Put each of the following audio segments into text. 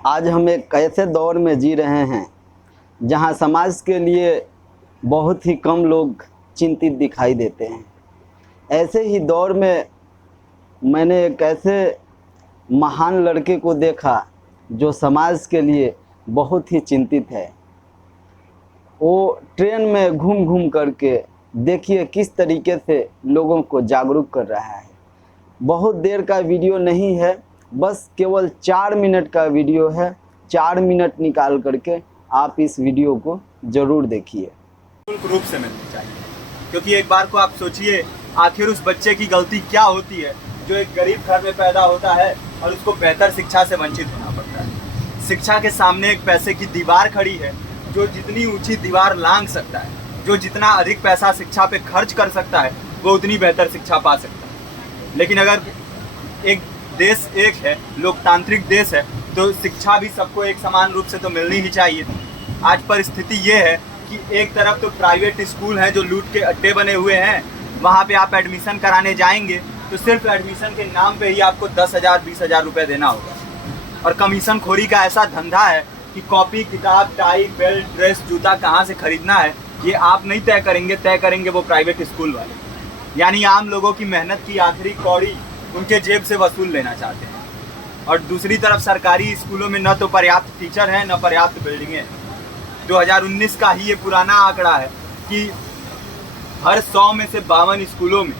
आज हम एक ऐसे दौर में जी रहे हैं जहां समाज के लिए बहुत ही कम लोग चिंतित दिखाई देते हैं। ऐसे ही दौर में मैंने एक ऐसे महान लड़के को देखा जो समाज के लिए बहुत ही चिंतित है। वो ट्रेन में घूम घूम करके देखिए किस तरीके से लोगों को जागरूक कर रहा है। बहुत देर का वीडियो नहीं है, बस केवल 4 मिनट का वीडियो है। 4 मिनट निकाल करके आप इस वीडियो को ज़रूर देखिए। रूप से मिलनी चाहिए, क्योंकि एक बार को आप सोचिए, आखिर उस बच्चे की गलती क्या होती है जो एक गरीब घर में पैदा होता है और उसको बेहतर शिक्षा से वंचित होना पड़ता है। शिक्षा के सामने एक पैसे की दीवार खड़ी है। जो जितनी ऊंची दीवार लांघ सकता है, जो जितना अधिक पैसा शिक्षा पे खर्च कर सकता है, वो उतनी बेहतर शिक्षा पा सकता है। लेकिन अगर एक देश एक है, लोकतांत्रिक देश है, तो शिक्षा भी सबको एक समान रूप से तो मिलनी ही चाहिए। आज परिस्थिति ये है कि एक तरफ तो प्राइवेट स्कूल हैं जो लूट के अड्डे बने हुए हैं। वहाँ पे आप एडमिशन कराने जाएंगे तो सिर्फ एडमिशन के नाम पे ही आपको 10,000 20,000 रुपये देना होगा। और कमीशन खोरी का ऐसा धंधा है कि कॉपी, किताब, टाई, बेल्ट, ड्रेस, जूता कहाँ से खरीदना है ये आप नहीं तय करेंगे वो प्राइवेट स्कूल वाले। यानी आम लोगों की मेहनत की आखिरी कौड़ी उनके जेब से वसूल लेना चाहते हैं। और दूसरी तरफ सरकारी स्कूलों में न तो पर्याप्त टीचर हैं, न पर्याप्त बिल्डिंगें हैं। 2019 का ही ये पुराना आंकड़ा है कि हर 100 में से 52 स्कूलों में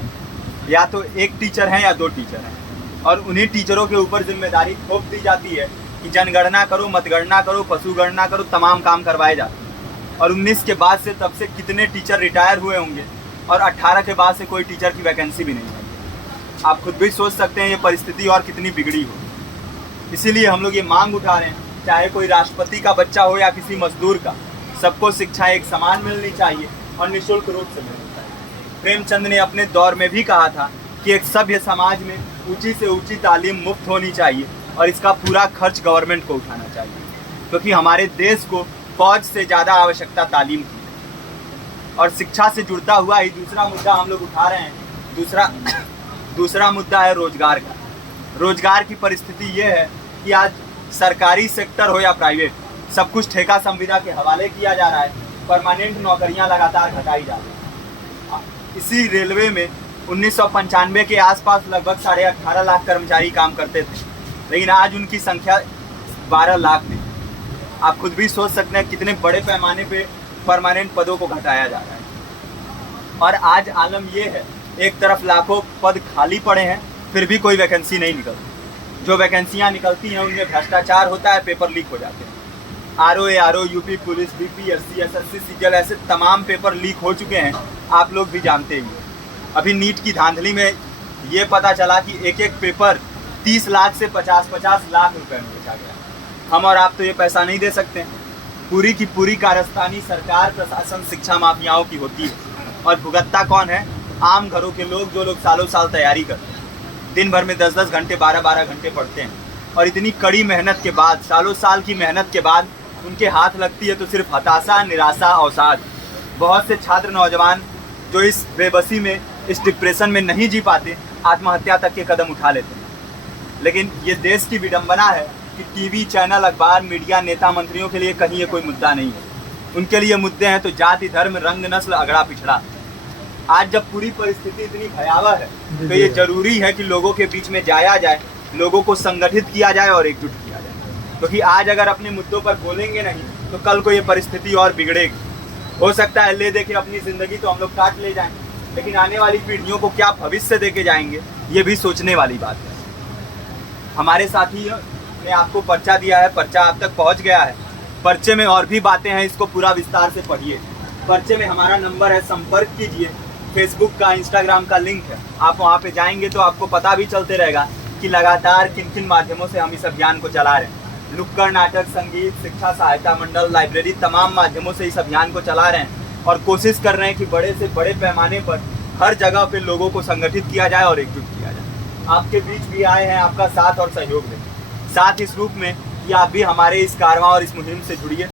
या तो एक टीचर हैं या 2 टीचर हैं। और उन्हीं टीचरों के ऊपर जिम्मेदारी थोप दी जाती है कि जनगणना करो, मतगणना करो, पशु गणना करो, तमाम काम करवाए जाते हैं। और 19 के बाद से तब से कितने टीचर रिटायर हुए होंगे और 18 के बाद से कोई टीचर की वैकेंसी भी नहीं है। आप खुद भी सोच सकते हैं ये परिस्थिति और कितनी बिगड़ी हो। इसीलिए हम लोग ये मांग उठा रहे हैं, चाहे कोई राष्ट्रपति का बच्चा हो या किसी मजदूर का, सबको शिक्षा एक समान मिलनी चाहिए और निःशुल्क रूप से मिलनी चाहिए। प्रेमचंद ने अपने दौर में भी कहा था कि एक सभ्य समाज में ऊंची से ऊंची तालीम मुफ्त होनी चाहिए और इसका पूरा खर्च गवर्नमेंट को उठाना चाहिए, क्योंकि हमारे देश को फौज से ज़्यादा आवश्यकता तालीम की है। और शिक्षा से जुड़ता हुआ ही दूसरा मुद्दा हम लोग उठा रहे हैं। दूसरा मुद्दा है रोजगार का। रोजगार की परिस्थिति ये है कि आज सरकारी सेक्टर हो या प्राइवेट, सब कुछ ठेका संविदा के हवाले किया जा रहा है। परमानेंट नौकरियां लगातार घटाई जा रही हैं। इसी रेलवे में 1995 के आसपास लगभग 18.5 लाख कर्मचारी काम करते थे, लेकिन आज उनकी संख्या 12 लाख थी। आप खुद भी सोच सकते हैं कितने बड़े पैमाने पे परमानेंट पदों को घटाया जा रहा है। और आज आलम ये है, एक तरफ लाखों पद खाली पड़े हैं, फिर भी कोई वैकेंसी नहीं निकलती। जो वैकेंसियां निकलती हैं उनमें भ्रष्टाचार होता है, पेपर लीक हो जाते हैं। RO, UP police, BPSC, SSC, CGL, ऐसे तमाम पेपर लीक हो चुके हैं, आप लोग भी जानते ही हैं। अभी नीट की धांधली में ये पता चला कि एक एक पेपर 30 लाख से 50-50 लाख रुपए में बेचा गया। हम और आप तो ये पैसा नहीं दे सकते। पूरी की पूरी कारस्तानी सरकार, प्रशासन, शिक्षा माफियाओं की होती है। और भुगतता कौन है? आम घरों के लोग, जो लोग सालों साल तैयारी करते हैं, दिन भर में 10-10 घंटे, 12-12 घंटे पढ़ते हैं। और इतनी कड़ी मेहनत के बाद, सालों साल की मेहनत के बाद उनके हाथ लगती है तो सिर्फ हताशा, निराशा, अवसाद। बहुत से छात्र नौजवान जो इस बेबसी में, इस डिप्रेशन में नहीं जी पाते, आत्महत्या तक के कदम उठा लेते हैं। लेकिन ये देश की विडंबना है कि टीवी चैनल, अखबार, मीडिया, नेता, मंत्रियों के लिए कहीं ये कोई मुद्दा नहीं है। उनके लिए मुद्दे हैं तो जाति, धर्म, रंग, नस्ल, अगड़ा पिछड़ा। आज जब पूरी परिस्थिति इतनी भयावह है तो ये जरूरी है कि लोगों के बीच में जाया जाए, लोगों को संगठित किया जाए और एकजुट किया जाए। क्योंकि आज अगर अपने मुद्दों पर बोलेंगे नहीं तो कल को ये परिस्थिति और बिगड़ेगी। हो सकता है ले देके अपनी ज़िंदगी तो हम लोग काट ले जाएं, लेकिन आने वाली पीढ़ियों को क्या भविष्य देके जाएंगे, ये भी सोचने वाली बात है। हमारे साथियों ने आपको पर्चा दिया है, पर्चा आप तक पहुँच गया है। पर्चे में और भी बातें हैं, इसको पूरा विस्तार से पढ़िए। पर्चे में हमारा नंबर है, संपर्क कीजिए। फेसबुक का, इंस्टाग्राम का लिंक है, आप वहाँ पे जाएंगे तो आपको पता भी चलते रहेगा कि लगातार किन किन माध्यमों से हम इस अभियान को चला रहे हैं। नुक्कड़ नाटक, संगीत, शिक्षा सहायता मंडल, लाइब्रेरी, तमाम माध्यमों से इस अभियान को चला रहे हैं और कोशिश कर रहे हैं कि बड़े से बड़े पैमाने पर हर जगह पे लोगों को संगठित किया जाए और एकजुट किया जाए। आपके बीच भी आए हैं आपका साथ और सहयोग दें। साथ इस रूप में कि आप भी हमारे इस कारवां और इस मुहिम से जुड़िए।